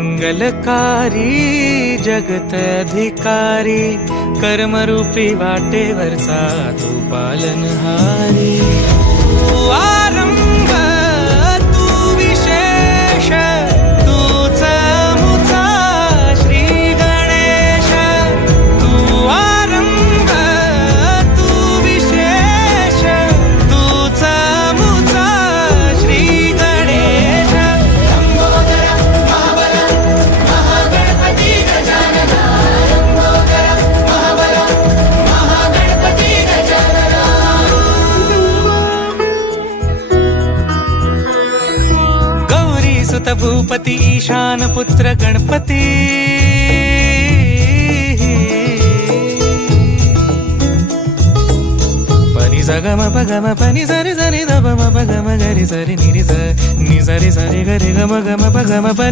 मंगलकारी जगत अधिकारी, कर्मरूपी वाटेवरचा तू पालनहारी. तू आरंभ तू विशेष, तूच मुचा श्री गणेश. तू आरंभ तू विशेष, तूच मुचा श्री गणेश. सुत भूपती ईशान पुत्र गणपती. पनि सगम पगम पनि सरि सरि द म पगम गरि सरि नि रि स नि सरि सरि गरि गम गम पगम पनि